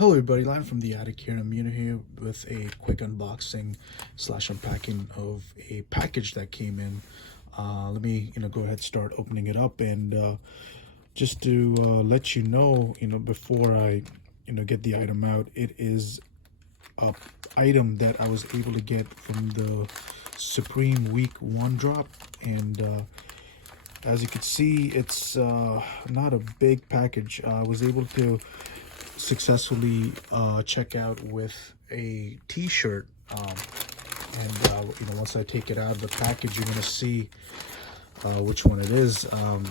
Hello everybody, Lion from the attic here. I'm here with a quick unboxing slash unpacking of a package that came in. Let me go ahead and start opening it up, and just to let you know, before I get the item out, it is a item that I was able to get from the Supreme Week 1 drop, and as you can see, it's not a big package. I was able to successfully check out with a t-shirt, and once I take it out of the package, you're gonna see which one it is, and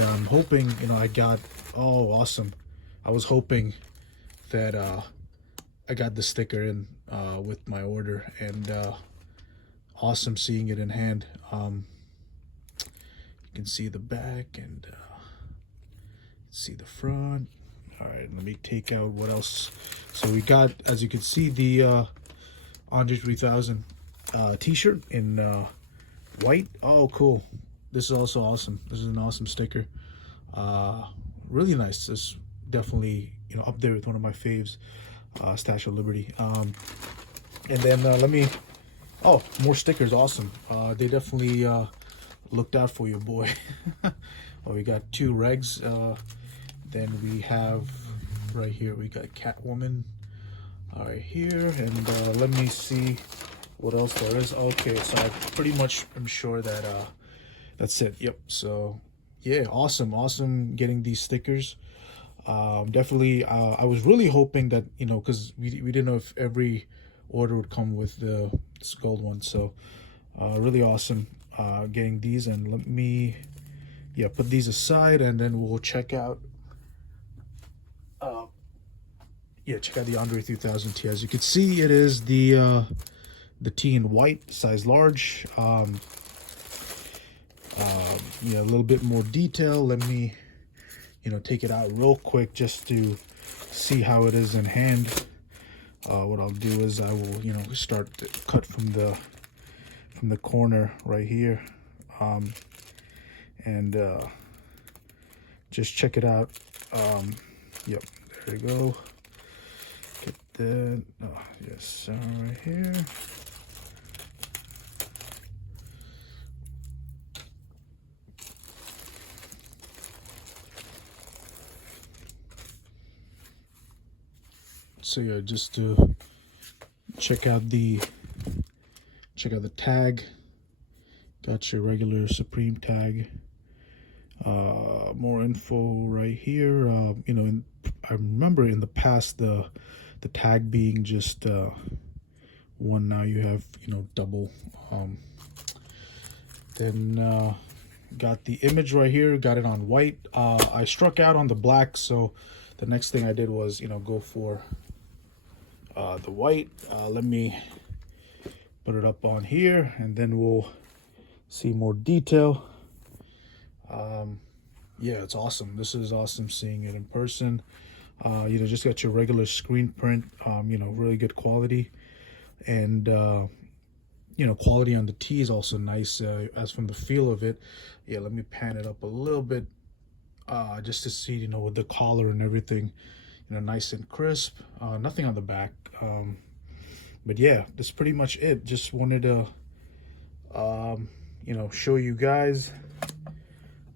I'm hoping I got, oh awesome, I was hoping that I got the sticker in with my order, and awesome seeing it in hand. You can see the back and see the front. All right, let me take out what else. So we got, as you can see, the Andre 3000 t-shirt in white. Oh, cool. This is also awesome. This is an awesome sticker. Really nice. This definitely, up there with one of my faves, Statue of Liberty. And then let me, oh, more stickers. Awesome. They definitely looked out for you, boy. Well, we got two regs. Then we have right here, we got Catwoman right here, and let me see what else there is. Okay, so I pretty much am sure that that's it. Yep. So yeah, awesome getting these stickers. Definitely, I was really hoping that, because we didn't know if every order would come with this gold one. So really awesome getting these. And let me put these aside, and then we'll check out check out the Andre 3000 T. As you can see, it is the T in white, size large. A little bit more detail. Let me take it out real quick just to see how it is in hand. What I'll do is I will start to cut from the corner right here, and just check it out. Yep, there we go. Get that. Oh, yes, sir, right here. So yeah, just to check out the tag. Got your regular Supreme tag. More info right here. I remember in the past the tag being just one. Now you have double. Then got the image right here. Got it on white. I struck out on the black, so the next thing I did was go for the white. Let me put it up on here, and then we'll see more detail. Yeah, it's awesome. This is awesome seeing it in person. Just got your regular screen print, really good quality, and quality on the T is also nice, as from the feel of it. Yeah, let me pan it up a little bit, just to see, with the collar and everything, nice and crisp. Nothing on the back, but yeah, that's pretty much it. Just wanted to show you guys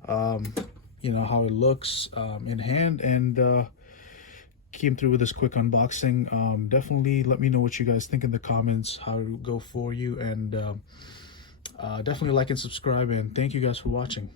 how it looks in hand, and came through with this quick unboxing. Definitely let me know what you guys think in the comments, how it go for you, and definitely like and subscribe, and thank you guys for watching.